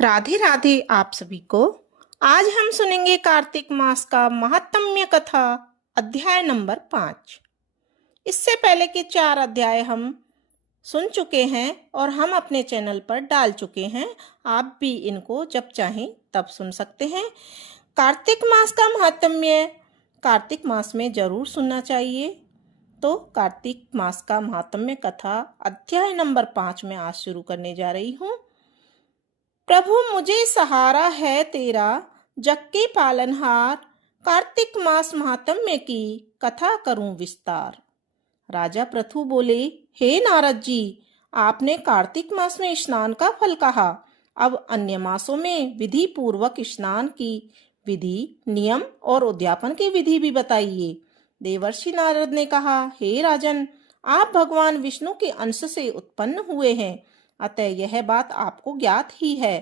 राधे राधे आप सभी को। आज हम सुनेंगे कार्तिक मास का महात्म्य कथा अध्याय नंबर 5। इससे पहले के 4 अध्याय हम सुन चुके हैं और हम अपने चैनल पर डाल चुके हैं। आप भी इनको जब चाहें तब सुन सकते हैं। कार्तिक मास का महात्म्य कार्तिक मास में जरूर सुनना चाहिए। तो कार्तिक मास का महात्म्य कथा अध्याय नंबर 5 में आज शुरू करने जा रही हूँ। प्रभु मुझे सहारा है तेरा, जग के पालनहार, कार्तिक मास महात्म्य की कथा करूं विस्तार। राजा पृथु बोले, हे नारद जी, आपने कार्तिक मास में स्नान का फल कहा, अब अन्य मासों में विधि पूर्वक स्नान की विधि, नियम और उद्यापन की विधि भी बताइए। देवर्षि नारद ने कहा, हे राजन, आप भगवान विष्णु के अंश से उत्पन्न हुए हैं, अतः यह बात आपको ज्ञात ही है।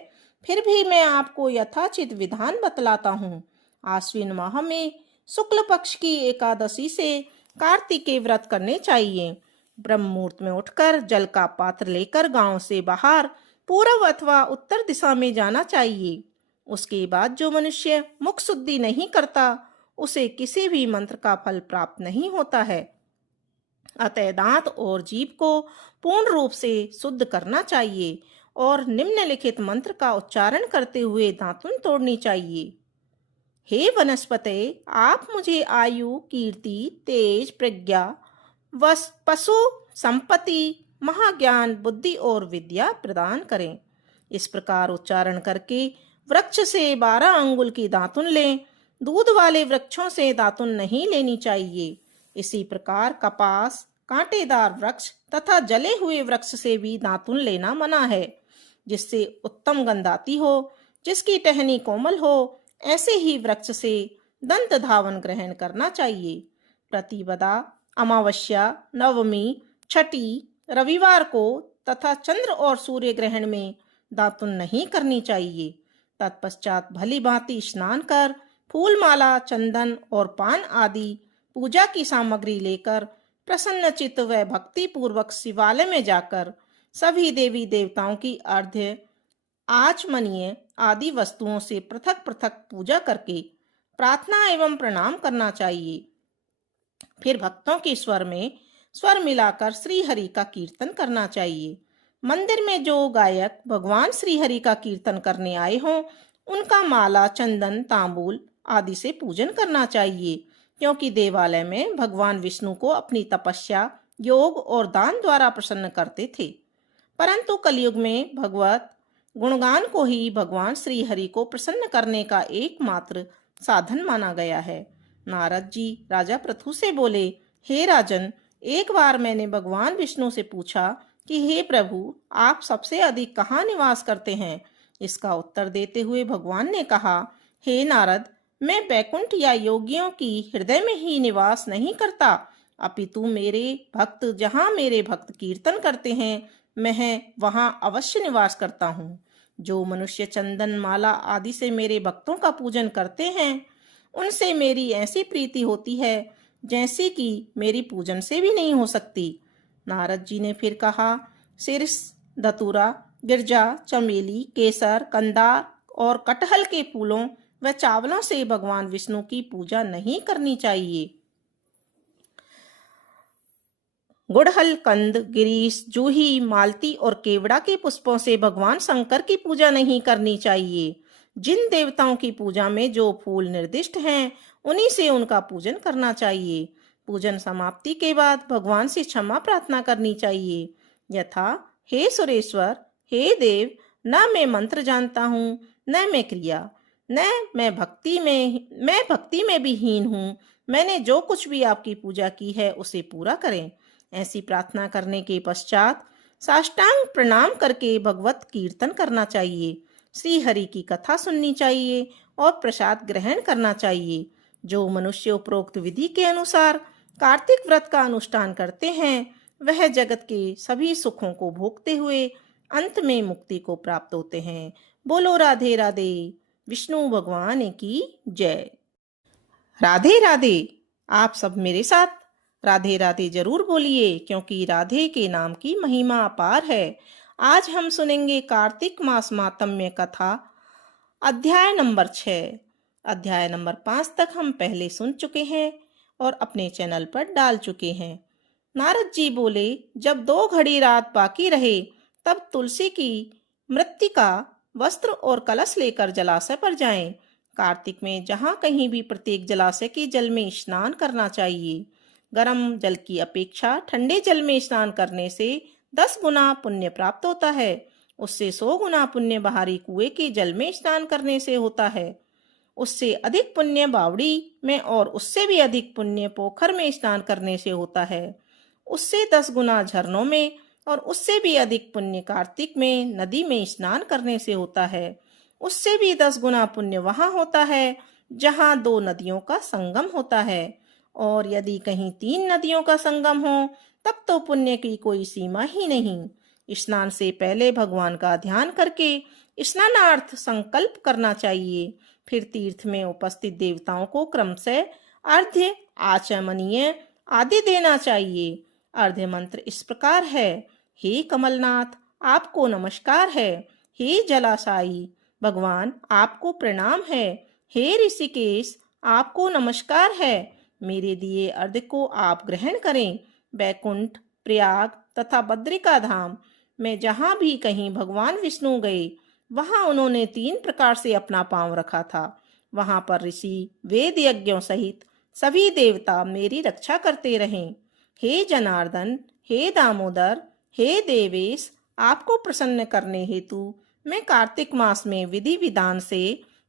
फिर भी मैं आपको यथाचित विधान बतलाता हूँ। आश्विन माह में शुक्ल पक्ष की एकादशी से कार्तिकेय व्रत करने चाहिए। ब्रह्म मुहूर्त में उठकर जल का पात्र लेकर गांव से बाहर पूर्व अथवा उत्तर दिशा में जाना चाहिए। उसके बाद जो मनुष्य मुख शुद्धि नहीं करता, उसे किसी भी मंत्र का फल प्राप्त नहीं होता है। अतः दांत और जीभ को पूर्ण रूप से शुद्ध करना चाहिए और निम्नलिखित मंत्र का उच्चारण करते हुए दातुन तोड़नी चाहिए। हे वनस्पते, आप मुझे आयु, कीर्ति, तेज, प्रज्ञा, पशु संपत्ति, महाज्ञान, बुद्धि और विद्या प्रदान करें। इस प्रकार उच्चारण करके वृक्ष से 12 अंगुल की दातुन लें। दूध वाले वृक्षों से दातुन नहीं लेनी चाहिए। इसी प्रकार कपास, कांटेदार वृक्ष तथा जले हुए वृक्ष से भी दातुन लेना मना है। जिससे उत्तम गंध आती हो, जिसकी टहनी कोमल हो, ऐसे ही वृक्ष से दंत धावन ग्रहण करना चाहिए। प्रतिपदा, अमावस्या, नवमी, छठी, रविवार को तथा चंद्र और सूर्य ग्रहण में दातुन नहीं करनी चाहिए। तत्पश्चात भली भांति स्नान कर फूल माला, चंदन और पान आदि पूजा की सामग्री लेकर प्रसन्न चित्त व भक्ति पूर्वक शिवालय में जाकर सभी देवी देवताओं की अर्घ्य, आचमनीय आदि वस्तुओं से पृथक पृथक पूजा करके प्रार्थना एवं प्रणाम करना चाहिए। फिर भक्तों के स्वर में स्वर मिलाकर श्री हरि का कीर्तन करना चाहिए। मंदिर में जो गायक भगवान श्री हरि का कीर्तन करने आए हों, उनका माला, चंदन, तांबूल आदि से पूजन करना चाहिए, क्योंकि देवालय में भगवान विष्णु को अपनी तपस्या, योग और दान द्वारा प्रसन्न करते थे। परंतु कलयुग में भगवत गुणगान को ही भगवान श्री हरि को प्रसन्न करने का एकमात्र साधन माना गया है। नारद जी राजा पृथु से बोले, हे राजन, एक बार मैंने भगवान विष्णु से पूछा कि हे प्रभु, आप सबसे अधिक कहाँ निवास करते हैं? इसका उत्तर देते हुए भगवान ने कहा, हे नारद, मैं बैकुंठ या योगियों की हृदय में ही निवास नहीं करता, अपितु मेरे भक्त जहाँ मेरे भक्त कीर्तन करते हैं, मैं वहां अवश्य निवास करता हूँ। जो मनुष्य चंदन, माला आदि से मेरे भक्तों का पूजन करते हैं, उनसे मेरी ऐसी प्रीति होती है जैसी कि मेरी पूजन से भी नहीं हो सकती। नारद जी ने फिर कहा, शीर्ष, धतूरा, गिरजा, चमेली, केसर, कंदार और कटहल के फूलों व चावलों से भगवान विष्णु की पूजा नहीं करनी चाहिए। गुड़हल, कंद, गिरीश, जूही, मालती और केवड़ा के पुष्पों से भगवान शंकर की पूजा नहीं करनी चाहिए। जिन देवताओं की पूजा में जो फूल निर्दिष्ट हैं, उन्हीं से उनका पूजन करना चाहिए। पूजन समाप्ति के बाद भगवान से क्षमा प्रार्थना करनी चाहिए, यथा, हे सुरेश्वर, हे देव, न मैं मंत्र जानता हूँ, न मैं क्रिया, न मैं भक्ति में भी हीन हूँ। मैंने जो कुछ भी आपकी पूजा की है उसे पूरा करें। ऐसी प्रार्थना करने के पश्चात साष्टांग प्रणाम करके भगवत कीर्तन करना चाहिए, श्री हरि की कथा सुननी चाहिए और प्रसाद ग्रहण करना चाहिए। जो मनुष्य उपरोक्त विधि के अनुसार कार्तिक व्रत का अनुष्ठान करते हैं, वह जगत के सभी सुखों को भोगते हुए अंत में मुक्ति को प्राप्त होते हैं। बोलो राधे राधे, विष्णु भगवान की जय। राधे राधे। आप सब मेरे साथ राधे राधे जरूर बोलिए, क्योंकि राधे के नाम की महिमा अपार है। आज हम सुनेंगे कार्तिक मास मातम्य कथा अध्याय नंबर 6। अध्याय नंबर 5 तक हम पहले सुन चुके हैं और अपने चैनल पर डाल चुके हैं। नारद जी बोले, जब 2 घड़ी रात बाकी रहे तब तुलसी की मृत्तिका, वस्त्र और कलश लेकर जलाशय पर जाएं। कार्तिक में जहाँ कहीं भी प्रत्येक जलाशय के जल में स्नान करना चाहिए। गर्म जल की अपेक्षा ठंडे जल में स्नान करने से 10 गुना पुण्य प्राप्त होता है। उससे 100 गुना पुण्य बाहरी कुएं के जल में स्नान करने से होता है। उससे अधिक पुण्य बावड़ी में और उससे भी अधिक पुण्य पोखर में स्नान करने से होता है। उससे 10 गुना झरनों में और उससे भी अधिक पुण्य कार्तिक में नदी में स्नान करने से होता है। उससे भी 10 गुना पुण्य वहां होता है जहां 2 नदियों का संगम होता है। और यदि कहीं 3 नदियों का संगम हो तब तो पुण्य की कोई सीमा ही नहीं। स्नान से पहले भगवान का ध्यान करके स्नानार्थ संकल्प करना चाहिए। फिर तीर्थ में उपस्थित देवताओं को क्रमशः अर्घ्य, आचमनीय आदि देना चाहिए। अर्घ्य मंत्र इस प्रकार है। हे कमलनाथ, आपको नमस्कार है। हे जलाशायी भगवान, आपको प्रणाम है। हे ऋषिकेश, आपको नमस्कार है। मेरे दिए अर्घ्य को आप ग्रहण करें। बैकुंठ, प्रयाग तथा बद्रिका धाम में जहाँ भी कहीं भगवान विष्णु गए वहां उन्होंने 3 प्रकार से अपना पांव रखा था। वहां पर ऋषि वेद यज्ञों सहित सभी देवता मेरी रक्षा करते रहें। हे जनार्दन, हे दामोदर, हे देवेश, आपको प्रसन्न करने हेतु मैं कार्तिक मास में विधि विधान से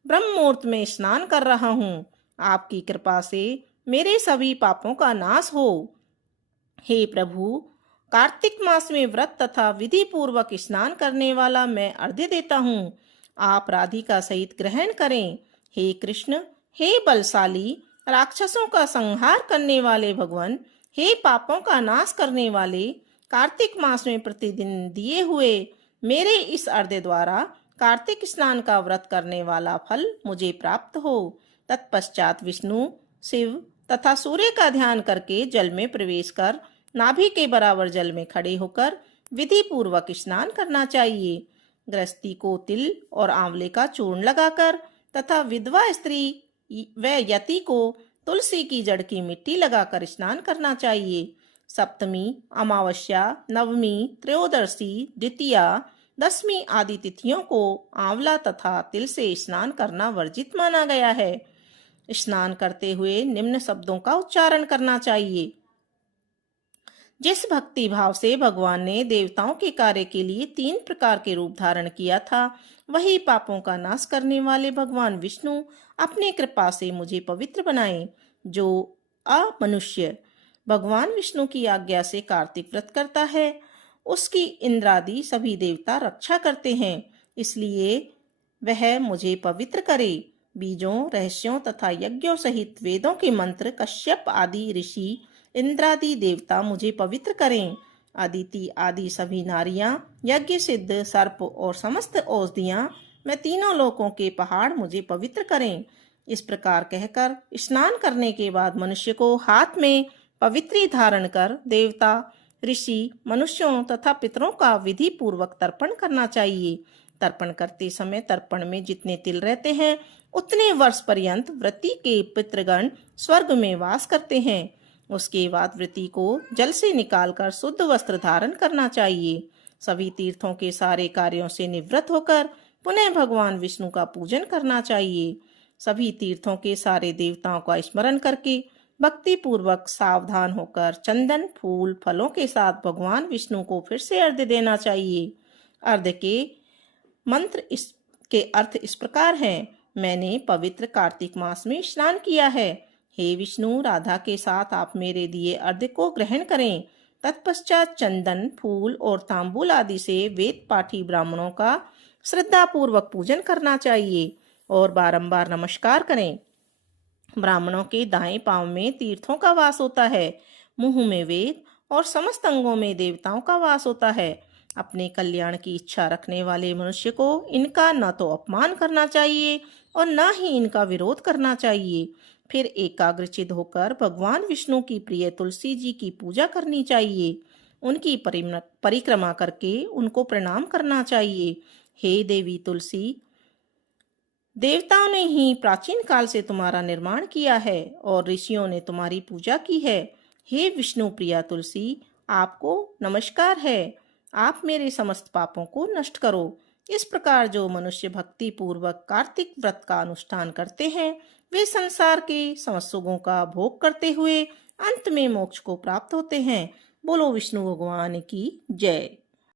ब्रह्म मुहूर्त में स्नान कर रहा हूँ। आपकी कृपा से मेरे सभी पापों का नाश हो। हे प्रभु, कार्तिक मास में व्रत तथा विधि पूर्वक स्नान करने वाला मैं अर्घ्य देता हूँ। आप राधिका सहित ग्रहण करें। हे कृष्ण, हे बलशाली, राक्षसों का संहार करने वाले भगवान, हे पापों का नाश करने वाले, कार्तिक मास में प्रतिदिन दिए हुए मेरे इस अर्घ्य द्वारा कार्तिक स्नान का व्रत करने वाला फल मुझे प्राप्त हो। तत्पश्चात विष्णु, शिव तथा सूर्य का ध्यान करके जल में प्रवेश कर नाभि के बराबर जल में खड़े होकर विधि पूर्वक स्नान करना चाहिए। गृहस्थी को तिल और आंवले का चूर्ण लगाकर तथा विधवा स्त्री व यति को तुलसी की जड़ की मिट्टी लगाकर स्नान करना चाहिए। सप्तमी, अमावस्या, नवमी, त्रयोदशी, द्वितीया, दसवीं आदि तिथियों को आंवला तथा तिल से स्नान करना वर्जित माना गया है। स्नान करते हुए निम्न शब्दों का उच्चारण करना चाहिए। जिस भक्ति भाव से भगवान ने देवताओं के कार्य के लिए 3 प्रकार के रूप धारण किया था, वही पापों का नाश करने वाले भगवान विष्णु अपनी कृपा से मुझे पवित्र बनाए। जो अमनुष्य भगवान विष्णु की आज्ञा से कार्तिक व्रत करता है, उसकी इंद्रादि सभी देवता रक्षा करते हैं। इसलिए वह मुझे पवित्र करे। बीजों, रहस्यों तथा यज्ञों सहित वेदों के मंत्र, कश्यप आदि ऋषि, इंद्रादि देवता मुझे पवित्र करें। अदिति आदि सभी नारियां, यज्ञ सिद्ध सर्प और समस्त औषधियां, मैं तीनों लोकों के पहाड़ मुझे पवित्र करें। इस प्रकार कहकर स्नान करने के बाद मनुष्य को हाथ में पवित्री धारण कर देवता, ऋषि, मनुष्यों तथा पितरों का विधि पूर्वक तर्पण करना चाहिए। तर्पण करते समय तर्पण में जितने तिल रहते हैं उतने वर्ष पर्यंत व्रती के पितृगण स्वर्ग में वास करते हैं। उसके बाद व्रती को जल से निकालकर शुद्ध वस्त्र धारण करना चाहिए। सभी तीर्थों के सारे कार्यों से निवृत्त होकर पुनः भगवान विष्णु का पूजन करना चाहिए। सभी तीर्थों के सारे देवताओं का स्मरण करके भक्ति पूर्वक सावधान होकर चंदन, फूल, फलों के साथ भगवान विष्णु को फिर से अर्घ्य देना चाहिए। अर्घ्य के मंत्र इसके अर्थ इस प्रकार हैं। मैंने पवित्र कार्तिक मास में स्नान किया है। हे विष्णु, राधा के साथ आप मेरे दिए अर्घ्य को ग्रहण करें। तत्पश्चात चंदन, फूल और तांबूल आदि से वेद पाठी ब्राह्मणों का श्रद्धा पूर्वक पूजन करना चाहिए और बारंबार नमस्कार करें। ब्राह्मणों के दाएं पांव में तीर्थों का वास होता है, मुंह में वेद और समस्त अंगों में देवताओं का वास होता है। अपने कल्याण की इच्छा रखने वाले मनुष्य को इनका न तो अपमान करना चाहिए और न ही इनका विरोध करना चाहिए। फिर एकाग्रचित होकर भगवान विष्णु की प्रिय तुलसी जी की पूजा करनी चाहिए। उनकी परिक्रमा करके उनको प्रणाम करना चाहिए। हे देवी तुलसी, देवताओं ने ही प्राचीन काल से तुम्हारा निर्माण किया है और ऋषियों ने तुम्हारी पूजा की है। हे विष्णु प्रिया तुलसी, आपको नमस्कार है। आप मेरे समस्त पापों को नष्ट करो। इस प्रकार जो मनुष्य भक्ति पूर्वक कार्तिक व्रत का अनुष्ठान करते हैं, वे संसार के समस्त सुखों का भोग करते हुए अंत में मोक्ष को प्राप्त होते हैं। बोलो विष्णु भगवान की जय।